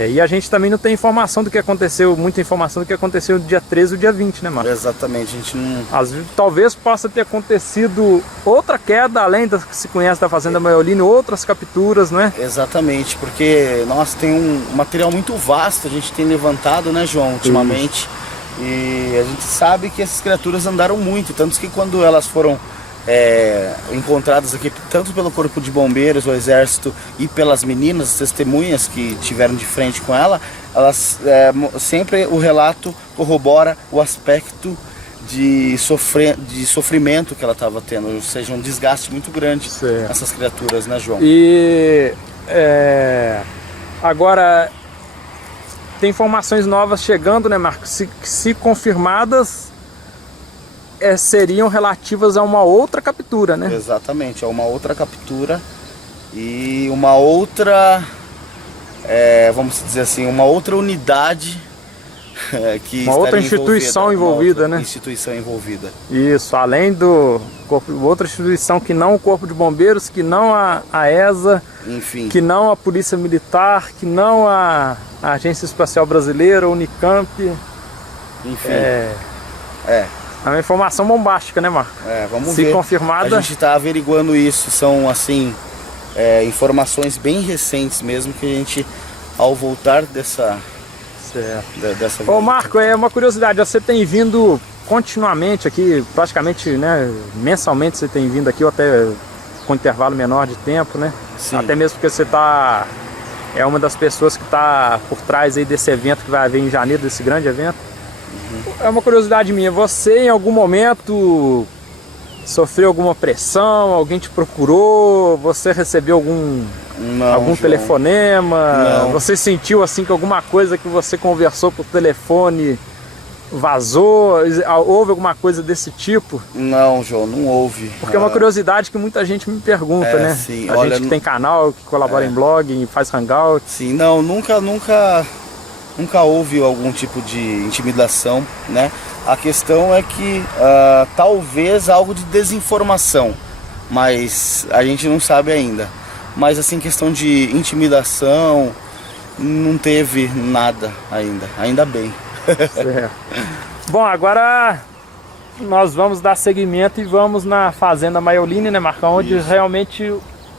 e a gente também não tem informação do que aconteceu, muita informação do que aconteceu no dia 13 e dia 20, né, Marcos? Exatamente, a gente não... Talvez possa ter acontecido outra queda, além das que se conhece da Fazenda Maioline, outras capturas, né? Exatamente, porque, nossa, tem um material muito vasto, a gente tem levantado, né, João, ultimamente. E a gente sabe que essas criaturas andaram muito, tanto que quando elas foram encontradas aqui, tanto pelo Corpo de Bombeiros, o Exército e pelas meninas, testemunhas que tiveram de frente com elas sempre o relato corrobora o aspecto de sofrimento que ela estava tendo, ou seja, um desgaste muito grande essas criaturas, né, João? E agora tem informações novas chegando, né, Marcos? Se confirmadas, seriam relativas a uma outra captura, né? Exatamente, a uma outra captura e uma outra, vamos dizer assim, uma outra unidade que uma outra instituição envolvida, né? Instituição envolvida. Isso, além do corpo, outra instituição que não o Corpo de Bombeiros, que não a ESA, enfim, que não a Polícia Militar, que não a Agência Espacial Brasileira, a Unicamp. Enfim. É uma informação bombástica, né, Marco? Vamos ver. Se confirmada. A gente está averiguando isso. São, assim, informações bem recentes mesmo que a gente, ao voltar dessa Ô, Marco, uma curiosidade. Você tem vindo continuamente aqui, praticamente, né, mensalmente você tem vindo aqui, ou até com intervalo menor de tempo, né? Sim. Até mesmo porque você é uma das pessoas que está por trás aí desse evento que vai haver em janeiro, desse grande evento. É uma curiosidade minha, você em algum momento sofreu alguma pressão, alguém te procurou, você recebeu algum telefonema, não. Você sentiu assim que alguma coisa que você conversou por telefone vazou, houve alguma coisa desse tipo? Não, João, não houve. Porque é uma curiosidade que muita gente me pergunta, né? Sim. A gente que tem canal, que colabora em blog, faz hangout. Sim, não, nunca houve algum tipo de intimidação, né? A questão é que talvez algo de desinformação, mas a gente não sabe ainda. Mas assim, questão de intimidação, não teve nada ainda bem. Bom, agora nós vamos dar seguimento e vamos na Fazenda Maioline, né, Marcão? Onde realmente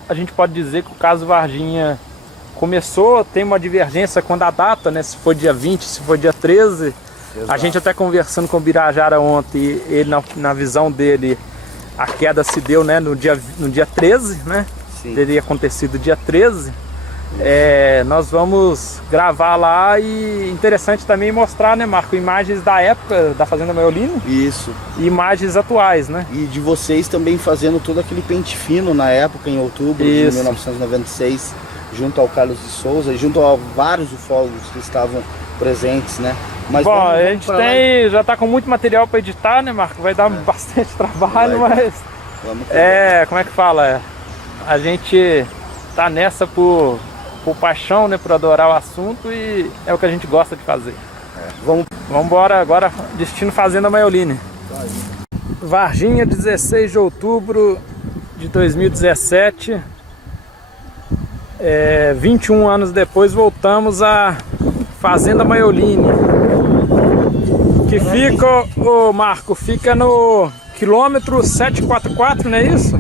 a gente pode dizer que o caso Varginha começou, tem uma divergência quando a data, né? Se for dia 20, se for dia 13. Exato. A gente até conversando com o Birajara ontem, ele na visão dele, a queda se deu, né, no dia 13, né? Sim. Teria acontecido dia 13. Nós vamos gravar lá e interessante também mostrar, né, Marco, imagens da época da Fazenda Maioline. Isso. E imagens atuais, né? E de vocês também fazendo todo aquele pente fino na época, em outubro de 1996, junto ao Carlos de Souza e junto a vários ufólogos que estavam presentes, né? Mas bom, a gente já está com muito material para editar, né, Marco? Vai dar bastante trabalho, mas como é que fala? A gente tá nessa por por paixão, né, por adorar o assunto, e é o que a gente gosta de fazer. Vamos embora agora, destino Fazenda Maioline. Varginha, 16 de outubro de 2017. 21 anos depois voltamos à Fazenda Maioline, que fica, ô Marco, fica no quilômetro 744, não é isso?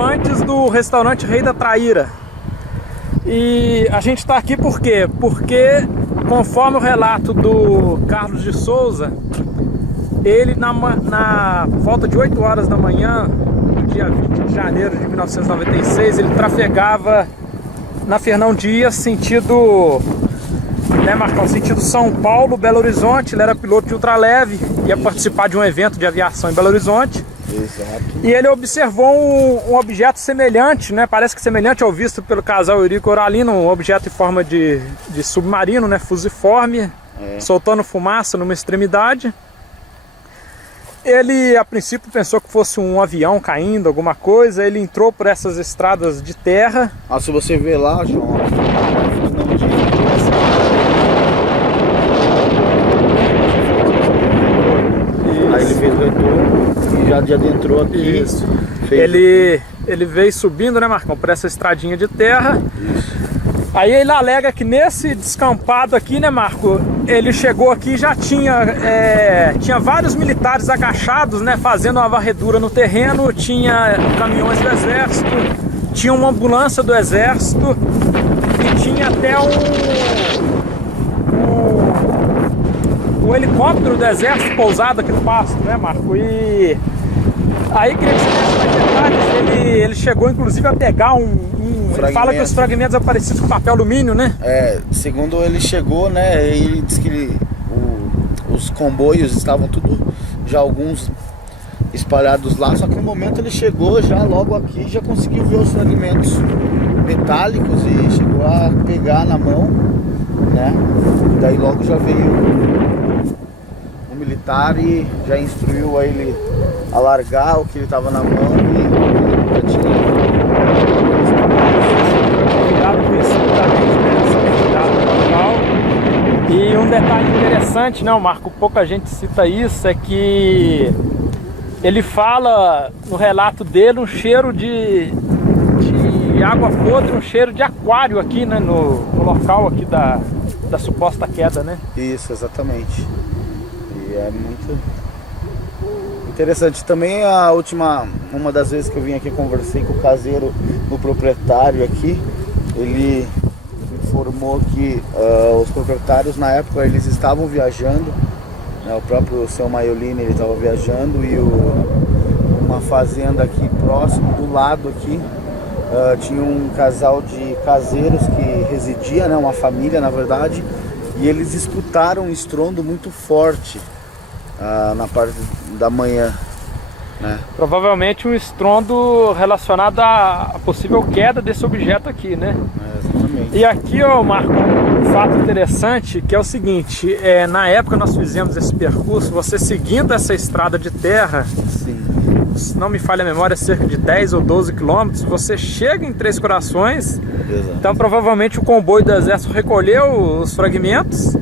Antes do restaurante Rei da Traíra. E a gente está aqui por quê? Porque, conforme o relato do Carlos de Souza, ele na volta de 8 horas da manhã, no dia 20 de janeiro de 1996, ele trafegava na Fernão Dias, sentido, né, Marcão, sentido São Paulo, Belo Horizonte. Ele era piloto de ultraleve, ia participar de um evento de aviação em Belo Horizonte. Exato. E ele observou um objeto semelhante, né? Parece que semelhante ao visto pelo casal Eurico Oralino, um objeto em forma de submarino, né? Fusiforme, soltando fumaça numa extremidade. Ele, a princípio, pensou que fosse um avião caindo, alguma coisa. Ele entrou por essas estradas de terra. Ah, se você ver lá, João, aí ele fez o retorno e já adentrou aqui. Isso. Ele veio subindo, né, Marcão, por essa estradinha de terra. Isso. Aí ele alega que nesse descampado aqui, né, Marco, ele chegou aqui e já tinha vários militares agachados, né, fazendo uma varredura no terreno. Tinha caminhões do exército, tinha uma ambulância do exército e tinha até um helicóptero do exército pousado aqui no pasto, né, Marco? E aí, queria que você desse mais detalhes. Ele chegou inclusive a pegar ele fala que os fragmentos aparecidos com papel alumínio, né? Segundo ele chegou, né, ele disse que os comboios estavam tudo, já alguns espalhados lá, só que no momento ele chegou já logo aqui, já conseguiu ver os fragmentos metálicos e chegou a pegar na mão, né? E daí logo já veio o militar e já instruiu a ele a largar o que ele estava na mão e já tinha E um detalhe interessante, não, Marco, pouca gente cita isso, é que ele fala no relato dele um cheiro de água podre, um cheiro de aquário aqui, né, no local aqui da suposta queda, né? Isso, exatamente. E é muito interessante. Também uma das vezes que eu vim aqui, conversei com o caseiro, o proprietário aqui, ele informou que os proprietários na época eles estavam viajando, né, o próprio seu Maioline ele estava viajando e uma fazenda aqui próximo, do lado aqui, tinha um casal de caseiros que residia, né, uma família na verdade, e eles escutaram um estrondo muito forte na parte da manhã, né? Provavelmente um estrondo relacionado à possível queda desse objeto aqui, né? Exatamente. E aqui, ó, Marco, um fato interessante que é o seguinte, na época nós fizemos esse percurso, você seguindo essa estrada de terra, sim, se não me falha a memória, cerca de 10 ou 12 quilômetros, você chega em Três Corações. Exato. Então provavelmente o comboio do exército recolheu os fragmentos,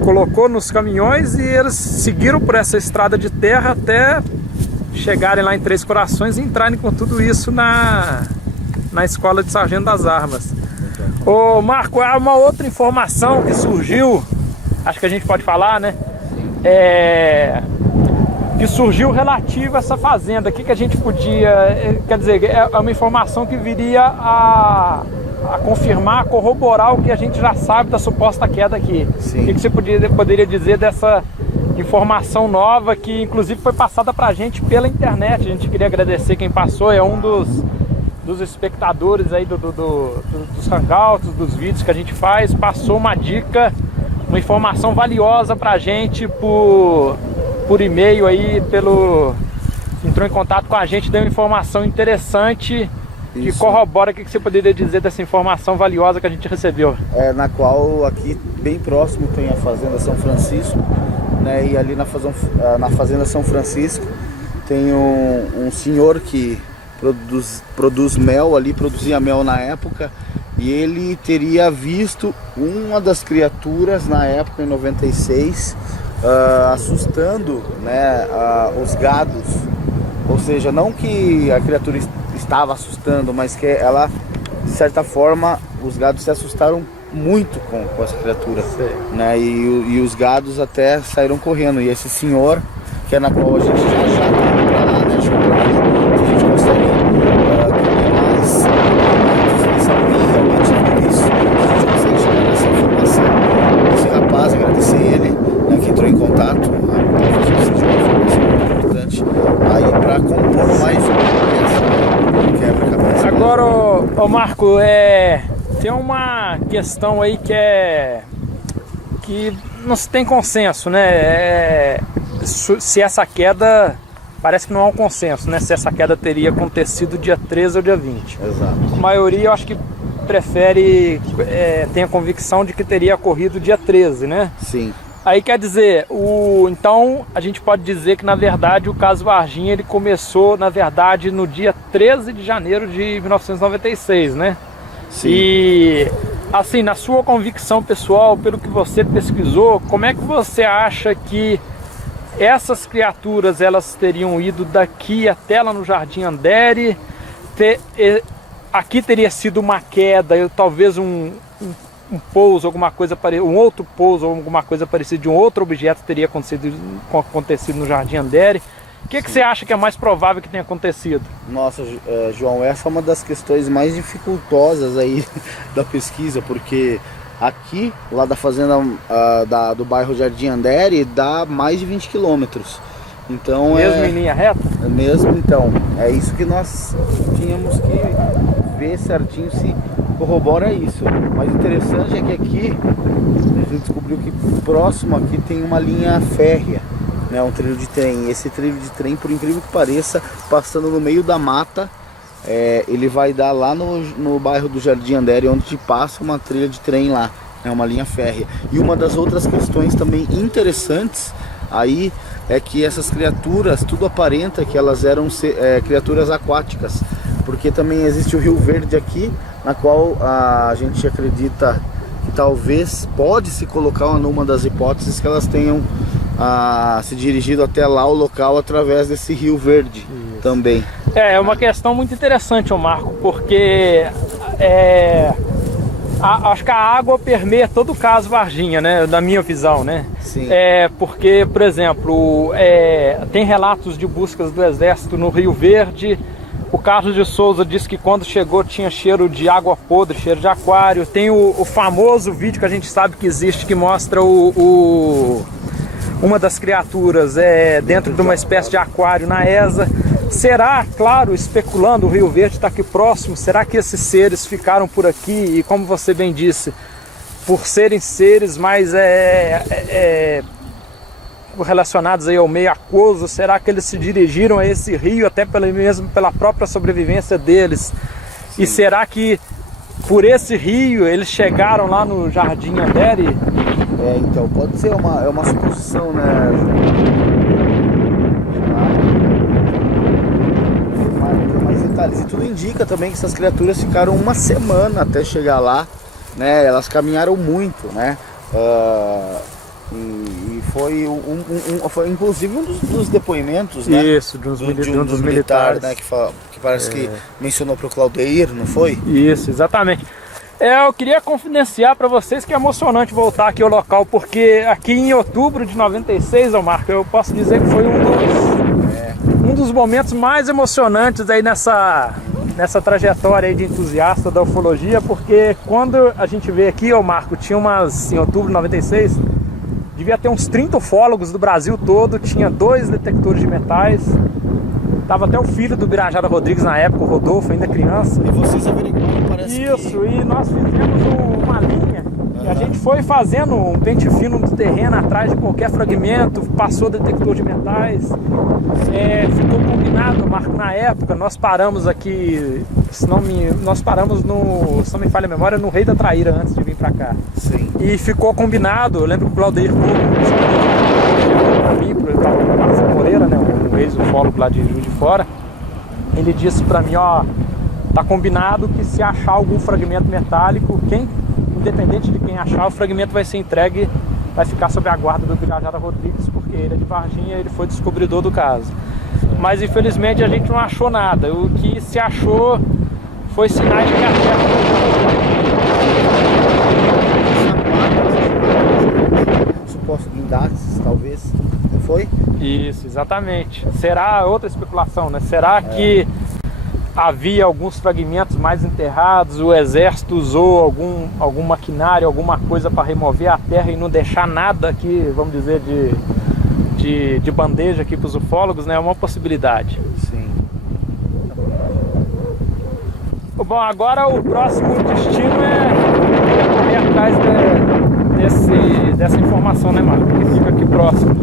colocou nos caminhões e eles seguiram por essa estrada de terra até chegarem lá em Três Corações e entrarem com tudo isso na escola de sargento das armas. Ô Marco, há uma outra informação que surgiu, acho que a gente pode falar, né? Que surgiu relativa a essa fazenda. O que a gente podia, quer dizer, é uma informação que viria a confirmar, a corroborar o que a gente já sabe da suposta queda aqui. Sim. O que você poderia dizer dessa informação nova que inclusive foi passada pra gente pela internet? A gente queria agradecer quem passou, é um dos espectadores aí dos hangouts, dos vídeos que a gente faz, passou uma dica, uma informação valiosa pra gente por e-mail aí, entrou em contato com a gente, deu uma informação interessante que Isso. corrobora. O que você poderia dizer dessa informação valiosa que a gente recebeu? Na qual aqui bem próximo tem a Fazenda São Francisco, né? E ali na Fazenda São Francisco tem um senhor que produz mel ali, produzia mel na época, e ele teria visto uma das criaturas na época, em 96, assustando, né, os gados. Ou seja, não que a criatura estava assustando, mas que ela, de certa forma, os gados se assustaram muito com essa criatura, né? E os gados até saíram correndo. E esse senhor, que é na qual a gente já está pra lá, né? Deixa eu ver se a gente consegue ter mais saber realmente isso. A gente consegue chegar nessa informação. Esse rapaz, agradecer ele, né, que entrou em contato. Talvez seja uma informação importante aí para compor mais um quebra-cabeça. Agora, ô Marco, tem uma questão aí que não se tem consenso, né? Se essa queda, parece que não há um consenso, né? Se essa queda teria acontecido dia 13 ou dia 20. Exato. A maioria, eu acho que prefere, tem a convicção de que teria ocorrido dia 13, né? Sim. Aí quer dizer, então a gente pode dizer que na verdade o caso Varginha ele começou na verdade no dia 13 de janeiro de 1996, né? Sim. E assim, na sua convicção pessoal, pelo que você pesquisou, como é que você acha que essas criaturas elas teriam ido daqui até lá no Jardim Andere? Aqui teria sido uma queda, talvez um pouso, alguma coisa um outro pouso, alguma coisa parecida de um outro objeto teria acontecido no Jardim Andere. O que você acha que é mais provável que tenha acontecido? Nossa, João, essa é uma das questões mais dificultosas aí da pesquisa, porque aqui, lá da fazenda do bairro Jardim Andere, dá mais de 20 quilômetros. Então, mesmo em linha reta? Mesmo, então, é isso que nós tínhamos que ver certinho se corrobora isso. Mas o interessante é que aqui, a gente descobriu que próximo aqui tem uma linha férrea, né, um trilho de trem. E esse trilho de trem, por incrível que pareça, passando no meio da mata, ele vai dar lá no bairro do Jardim Andere, onde passa uma trilha de trem lá, né, uma linha férrea. E uma das outras questões também interessantes aí é que essas criaturas, tudo aparenta que elas eram criaturas aquáticas, porque também existe o Rio Verde aqui, na qual a gente acredita que talvez pode se colocar numa das hipóteses que elas tenham se dirigido até lá o local através desse Rio Verde. Isso. Também. É uma questão muito interessante, Marco, porque acho que a água permeia todo o caso Varginha, né, da minha visão, né? Sim. Porque, por exemplo, tem relatos de buscas do Exército no Rio Verde. O Carlos de Souza disse que quando chegou tinha cheiro de água podre, cheiro de aquário. Tem o famoso vídeo que a gente sabe que existe, que mostra uma das criaturas dentro de uma espécie de aquário na ESA. Será, claro, especulando, o Rio Verde está aqui próximo, será que esses seres ficaram por aqui e, como você bem disse, por serem seres mais relacionados aí ao meio aquoso, será que eles se dirigiram a esse rio até mesmo pela própria sobrevivência deles? Sim. E será que por esse rio eles chegaram lá no Jardim Andere? Então, pode ser uma suposição, né? Tem mais detalhes. E tudo indica também que essas criaturas ficaram uma semana até chegar lá, né? Elas caminharam muito, né? E foi inclusive um dos depoimentos, né? Isso, de um dos militares, né? Que parece que mencionou para o Claudeir, não foi? Isso, exatamente. Eu queria confidenciar para vocês que é emocionante voltar aqui ao local, porque aqui em outubro de 96, Marco, eu posso dizer que foi um dos momentos mais emocionantes aí nessa trajetória aí de entusiasta da ufologia, porque quando a gente veio aqui, Marco, tinha em outubro de 96, devia ter uns 30 ufólogos do Brasil todo, tinha 2 detectores de metais, tava até o filho do Birajara Rodrigues na época, o Rodolfo, ainda criança. E vocês averiguaram, parece isso, e nós fizemos uma linha, e a gente foi fazendo um pente fino no terreno atrás de qualquer fragmento, passou detector de metais, ficou combinado, Marco, na época, nós paramos aqui nós paramos no, se não me falha a memória, no Rei da Traíra antes de vir pra cá. Sim. E ficou combinado, eu lembro que o Claudeir ele estava com o Marcelo Moreira, né, um ex-ufólogo lá de Juiz de Fora. Ele disse pra mim, ó, tá combinado que se achar algum fragmento metálico, independente de quem achar, o fragmento vai ser entregue, vai ficar sob a guarda do Birajara Rodrigues, porque ele é de Varginha e ele foi descobridor do caso. Mas infelizmente a gente não achou nada. O que se achou foi sinais de que a Terra... Supostos guindastes, talvez. Não foi? Isso, exatamente. Será outra especulação, né? Será que havia alguns fragmentos mais enterrados, o exército usou algum maquinário, alguma coisa para remover a terra e não deixar nada aqui, vamos dizer, de bandeja aqui para os ufólogos, né? É uma possibilidade. Sim. Bom, agora o próximo destino é correr atrás dessa informação, né, Marco? Que fica aqui próximo.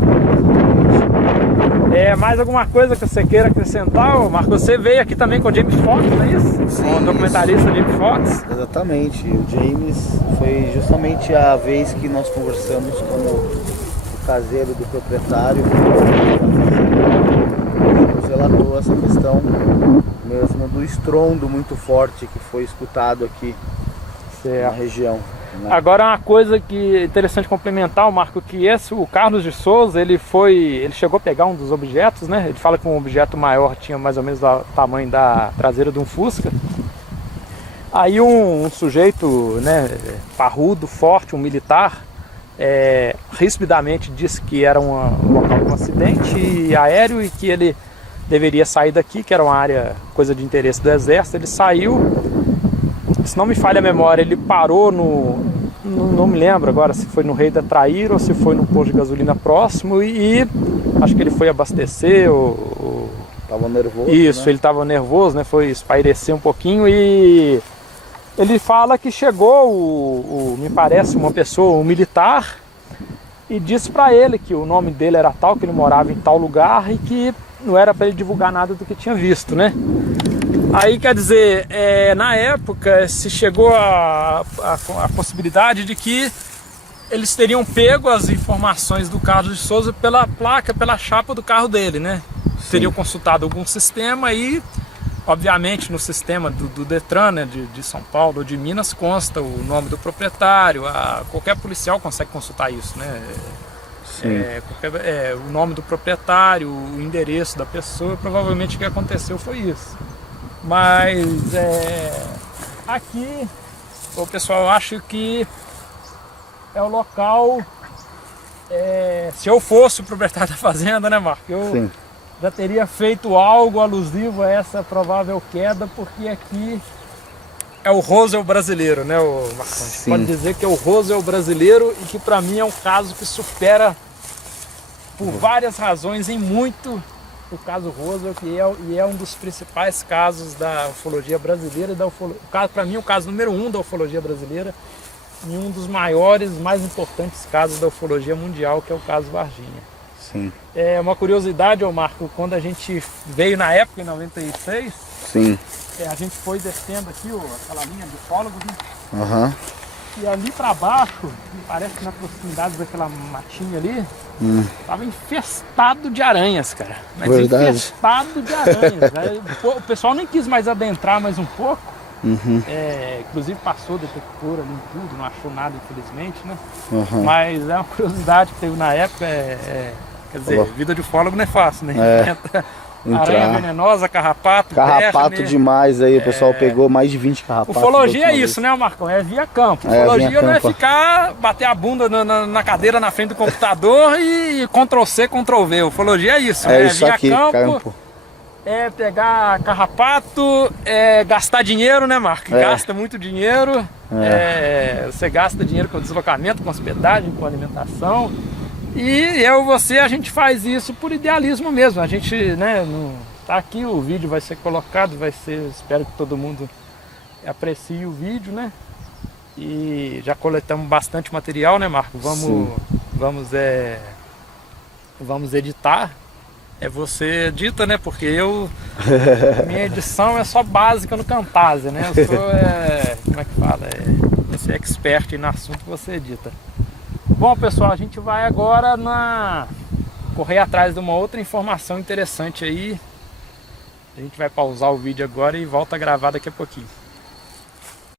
Mais alguma coisa que você queira acrescentar, Marco? Você veio aqui também com o James Fox, não é isso? Sim, o documentarista James Fox. Exatamente. O James foi justamente a vez que nós conversamos com o caseiro do proprietário. Ele nos relatou essa questão mesmo do estrondo muito forte que foi escutado aqui na região. Né? Agora uma coisa que é interessante complementar, Marco, que o Carlos de Souza, ele chegou a pegar um dos objetos, né? Ele fala que um objeto maior tinha mais ou menos o tamanho da traseira de um Fusca. Aí um sujeito, né, parrudo, forte, um militar, rispidamente disse que era um local de um acidente aéreo e que ele deveria sair daqui, que era uma área, coisa de interesse do exército. Ele saiu, se não me falha a memória, ele parou não me lembro agora se foi no Rei da Traíra ou se foi no posto de gasolina próximo e acho que ele foi abastecer Tava nervoso. Isso, né? Ele estava nervoso, né? Foi espairecer um pouquinho e ele fala que chegou, me parece, uma pessoa, um militar, e disse para ele que o nome dele era tal, que ele morava em tal lugar e que não era para ele divulgar nada do que tinha visto, né? Aí, quer dizer, na época se chegou a possibilidade de que eles teriam pego as informações do Carlos de Souza pela placa, pela chapa do carro dele, né? Sim. Teriam consultado algum sistema e, obviamente, no sistema do Detran, né, de São Paulo ou de Minas, consta o nome do proprietário, qualquer policial consegue consultar isso, né? O nome do proprietário, o endereço da pessoa, provavelmente o que aconteceu foi isso. Mas aqui o pessoal acha que é o local, se eu fosse o proprietário da fazenda, né, Marco? Eu já teria feito algo alusivo a essa provável queda, porque aqui é o Roswell brasileiro, né, Marcos? Pode dizer que é o Roswell brasileiro e que para mim é um caso que supera por várias razões em muito o caso Roswell, que é um dos principais casos da ufologia brasileira, para mim o caso número 1 da ufologia brasileira e um dos maiores, mais importantes casos da ufologia mundial, que é o caso Varginha. Sim. É uma curiosidade, Marco, quando a gente veio na época, em 96, sim, a gente foi descendo aqui aquela linha de ufólogos, né? Uhum. E ali para baixo, parece que na proximidade daquela matinha ali, tava infestado de aranhas, cara. Mas verdade. Infestado de aranhas. Né? O pessoal nem quis mais adentrar mais um pouco. Inclusive passou detector ali em tudo, não achou nada, infelizmente, né? Mas é uma curiosidade que teve na época. Quer dizer, vida de ufólogo não é fácil, né? Aranha venenosa, carrapato, verme, demais aí, o pessoal pegou mais de 20 carrapatos. Ufologia é isso, né, Marcão? É via campo. Ufologia não é ficar, bater a bunda na cadeira na frente do computador e Ctrl-C, Ctrl-V. Ufologia é isso, né? Isso via aqui, campo. É pegar carrapato, gastar dinheiro, né, Marco? Gasta muito dinheiro. Você gasta dinheiro com deslocamento, com hospedagem, com alimentação. E a gente faz isso por idealismo mesmo. A gente, né, tá aqui, o vídeo vai ser colocado, espero que todo mundo aprecie o vídeo, né? E já coletamos bastante material, né, Marco? Vamos editar É você edita, né? Porque minha edição é só básica no Camtasia, né? Eu sou, como é que fala? Você é expert no assunto que você edita. Bom, pessoal, a gente vai agora correr atrás de uma outra informação interessante aí. A gente vai pausar o vídeo agora e volta a gravar daqui a pouquinho.